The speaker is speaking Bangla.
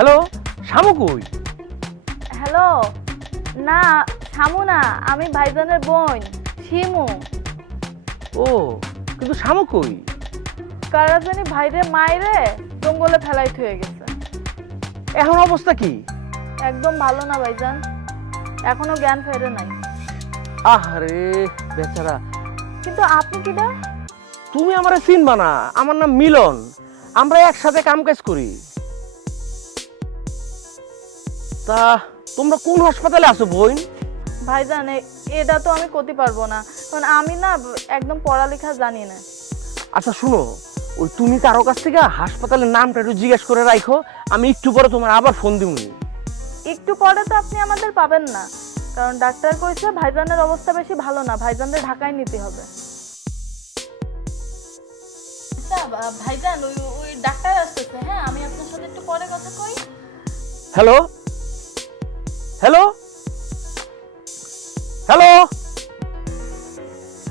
হ্যালো, শামু কই? হ্যালো, না শামু না, আমি ভাইজানের বোন শিমু। ও, কিন্তু শামু কই? কারা জানি ভাইরে মাইরে জঙ্গলে ফেলাই থয়ে গেছে। এখন অবস্থা কি? একদম ভালো না ভাইজান, এখনো জ্ঞান ফেরে নাই। আহারে বেচারা। কিন্তু আপনি কিডা? তুমি আমারে চিনবা না, আমার নাম মিলন। আমরা একসাথে কাম কাজ করি। তা তোমরা কোন হাসপাতালে আছো বোন? ভাইজান এটা তো আমি করতে পারবো না, কারণ আমি না একদম পড়ালেখা জানি না। আচ্ছা শুনো, ওই তুমি কারো কাছ থেকে হাসপাতালের নামটা একটু জিজ্ঞেস করে রাখো, আমি একটু পরে তোমার আবার ফোন দিবনি। একটু পরে তো আপনি আমাদের পাবেন না, কারণ ডাক্তার কইছে ভাইজানের অবস্থা বেশি ভালো না, ভাইজানদের ঢাকায় নিতে হবে। ভাইজান ওই ওই ডাক্তার আসতেছে, হ্যাঁ আমি আপনার সাথে একটু পরে কথা কই। Hello hello